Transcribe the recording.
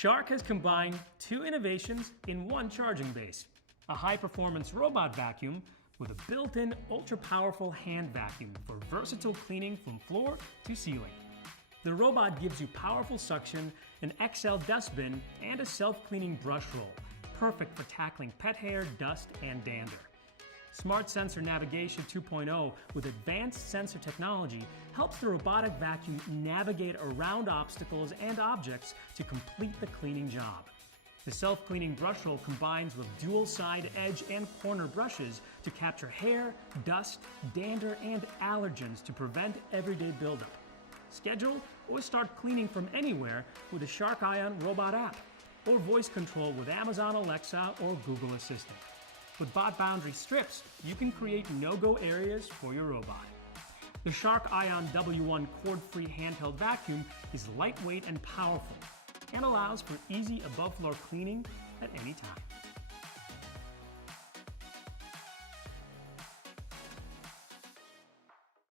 Shark has combined two innovations in one charging base: a high-performance robot vacuum with a built-in ultra-powerful hand vacuum for versatile cleaning from floor to ceiling. The robot gives you powerful suction, an XL dustbin, and a self-cleaning brush roll, perfect for tackling pet hair, dust, and dander. Smart Sensor Navigation 2.0 with advanced sensor technology helps the robotic vacuum navigate around obstacles and objects to complete the cleaning job. The self-cleaning brush roll combines with dual side, edge, and corner brushes to capture hair, dust, dander, and allergens to prevent everyday buildup. Schedule or start cleaning from anywhere with the Shark Ion robot app, or voice control with Amazon Alexa or Google Assistant. With bot boundary strips, you can create no-go areas for your robot. The Shark Ion W1 cord-free handheld vacuum is lightweight and powerful, and allows for easy above-floor cleaning at any time.